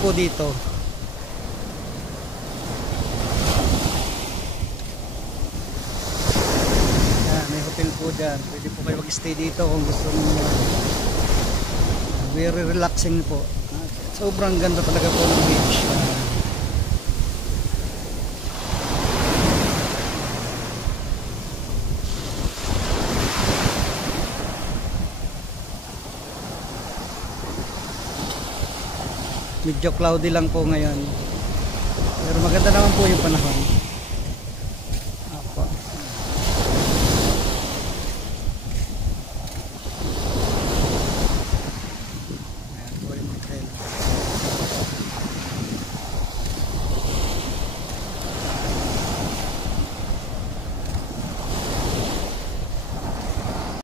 po dito. May hotel po dyan. Pwede po kayo mag-stay dito kung gusto niyo. Very relaxing po. Sobrang ganda talaga po ng beach. Medyo cloudy lang po ngayon. Pero maganda naman po yung panahon.